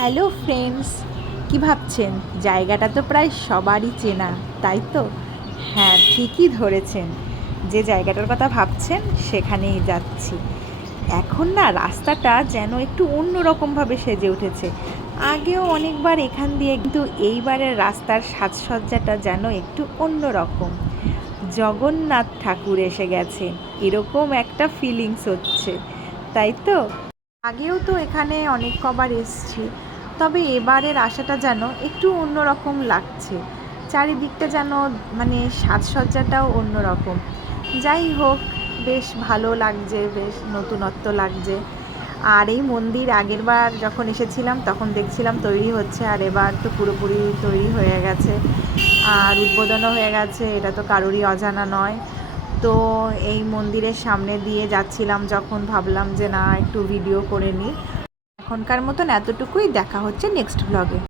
Hello friends, কি ভাবছেন? জায়গাটা তো প্রায় সবারই চেনা, তাই তো? হ্যাঁ, ঠিকই ধরেছেন। যে জায়গাটার কথা ভাবছেন সেখানেই যাচ্ছি। এখন না রাস্তাটা যেন একটু অন্যরকমভাবে সেজে উঠেছে। আগেও অনেকবার এখান দিয়ে, কিন্তু এইবারের রাস্তার সাজসজ্জাটা যেন একটু অন্যরকম। জগন্নাথ ঠাকুর এসে গেছে, এরকম একটা ফিলিংস হচ্ছে, তাই তো? আগেও তো এখানে অনেক কবার এসছি, তবে এবারের আশাটা যেন একটু অন্যরকম লাগছে। চারিদিকটা যেন মানে সাজসজ্জাটাও অন্যরকম। যাই হোক, বেশ ভালো লাগছে, বেশ নতুনত্ব লাগছে। আর এই মন্দির আগেরবার যখন এসেছিলাম তখন দেখছিলাম তৈরি হচ্ছে, আর এবার তো পুরোপুরি তৈরি হয়ে গেছে আর উদ্বোধনও হয়ে গেছে, এটা তো কারোরই অজানা নয়। তো এই মন্দিরের সামনে দিয়ে যাচ্ছিলাম যখন, ভাবলাম যে না একটু ভিডিও করে নিই। এখনকার মতন এতটুকুই, দেখা হচ্ছে নেক্সট ব্লগে।